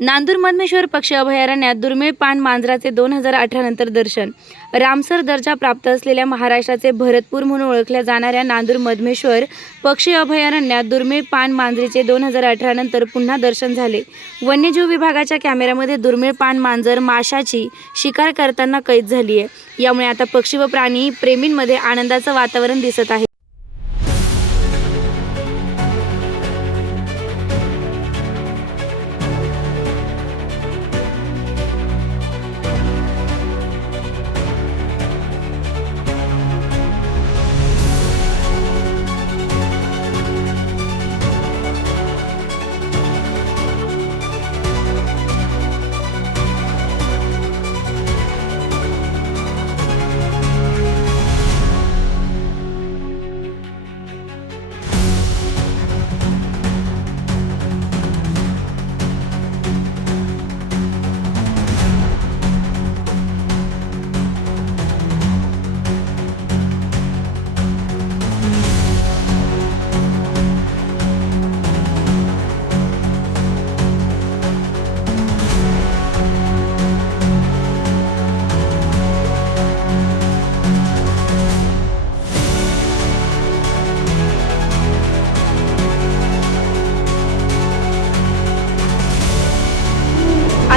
नांदूर मधमेश्वर पक्षी अभयारण्यात दुर्मिळ पान मांजराचे दोन हजार अठरा नंतर दर्शन. रामसर दर्जा प्राप्त असलेल्या महाराष्ट्राचे भरतपूर म्हणून ओळखल्या जाणाऱ्या नांदूर मधमेश्वर पक्षी अभयारण्यात दुर्मिळ पान मांजरीचे दोन हजार अठरा नंतर पुन्हा दर्शन झाले. वन्यजीव विभागाच्या कॅमेऱ्यामध्ये दुर्मिळ पान मांजर माशाची शिकार करताना कैद झाली आहे यामुळे आता पक्षी व प्राणी प्रेमींमध्ये आनंदाचं वातावरण दिसत आहे.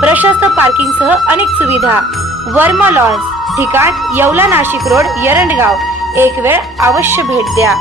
प्रशस्त पार्किंगसह अनेक सुविधा. वर्मा लॉन्स ठिकाण येवला नाशिक रोड यरंडगाव. एक वेळ अवश्य भेट द्या.